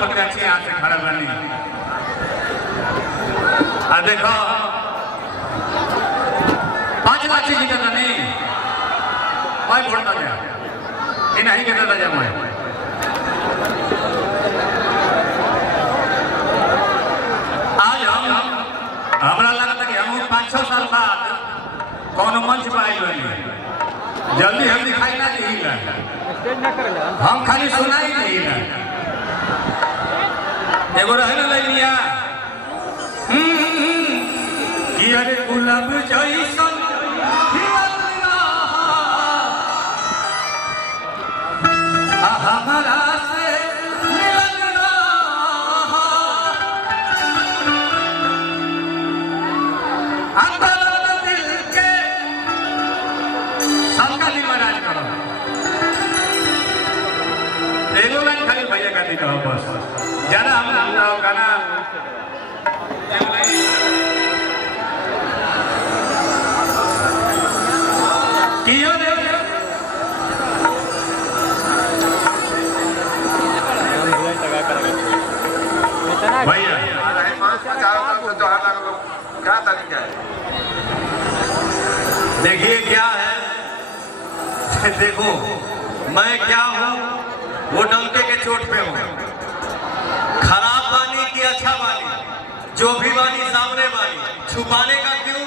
प्रत्याशी यहाँ से खड़ा बनी आ देखो 5 लाख से जीता था नहीं मैं वोट ना गया ये नहीं कहता था जब मैं आज हमारा लगता कि हम 5-6 साल बाद कौन मंच पर आई बनी जल्दी हम दिखाई ना दी हम खाली सुनाई नहीं ना एगो रहने लगिया कि अरे गुलाब जैसन हमारा से मिलना अंदर दिल के सबका दिल महाराज करो एगो लाइन खाली भैया का दी बस ज्यादा हम गाना कियो दे भैया क्या तरीका है देखिए क्या है देखो मैं क्या हूँ वो डंके के चोट पे हूँ खराब बानी की अच्छा बानी जो भी बानी सामने बानी छुपाने का क्यों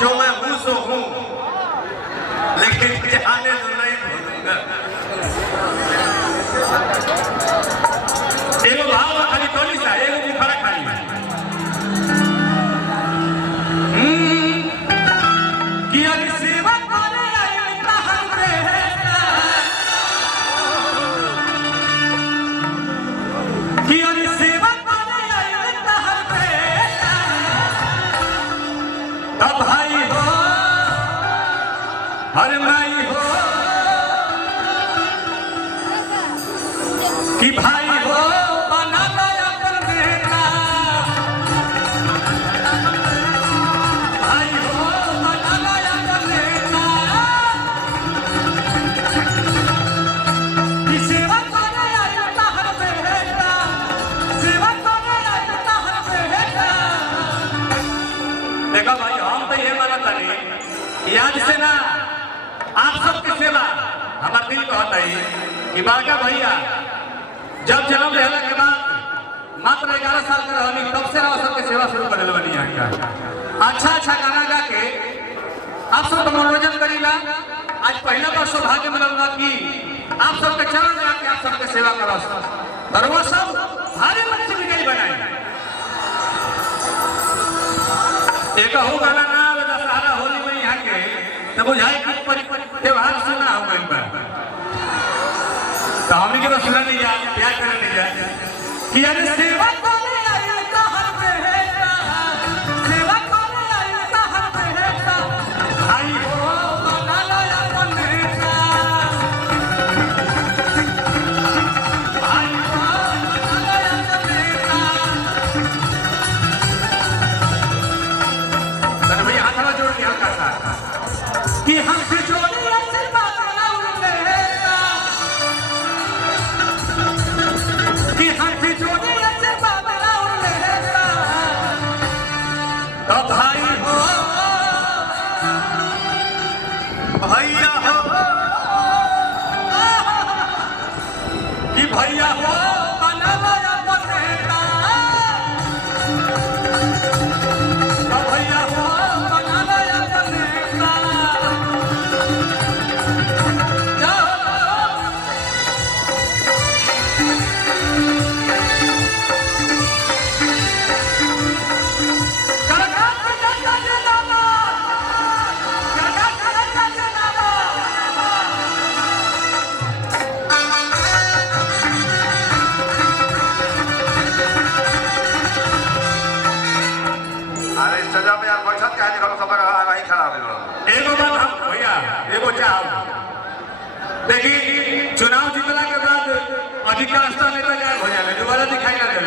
जो मैं हूँ सो हूँ लेकिन जाने तो नहीं भूलूंगा एगो भाव खाली टोली सा एगो बुखारा खाली कि अरे सेवा करे आई तहर बेटा कि अरे सेवा करे आई तहर बेटा तब भाई हो हर माई हो कि भाई हो देखो भाई हम तो ये मानता नहीं आज से ना आप सबकी सेवा हमारे दिल कहता है कि बाका भैया जब जन्म लेने के बाद मात्र 11 साल का रहनी तब से आप सबकी सेवा शुरू कर बनी यहाँ का अच्छा गाना गा के आप सब मनोरंजन करेगा आज पहला बार सौभाग्य मिलेगा कि आप सबके चरण में आके आप सबके सेवा करो और वो सब भारी मन से निकल बनाए एक हो गाना ना दशहरा होली में यहाँ के तो बुझाए कि त्योहार सुना होगा इन पर तो हम के तो सुना नहीं जा प्यार करने नहीं जा कि अरे सेवा करे आई तहर बेटा सेवा करे आई तहर बेटा भाई हो बना ला अपन बेटा भाई हो बना ला अपन बेटा तने भैया हाथ में जोड़ दिया हल्का सा कि हम से जोड़ी ऐसे बात ना उड़ेगा कि हम से जोड़ी ऐसे बात ना उड़ेगा तो भाई हो भैया हो कि भैया हो बना ला अपन बेटा तो भैया हो बना ला अपन बेटा देखिए चुनाव जीतने के बाद अधिकांश नेता गायब हो जाए दोबारा दिखाई ना दे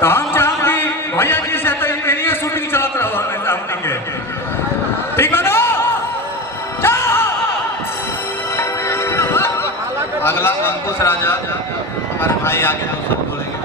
तो हम चाहब कि भैया जी से तो मेरी शूटिंग चलत रहो हमेशा हमनी के ठीक बनो अगला अंकुश राजा हमारे भाई आगे 200 बोलेंगे।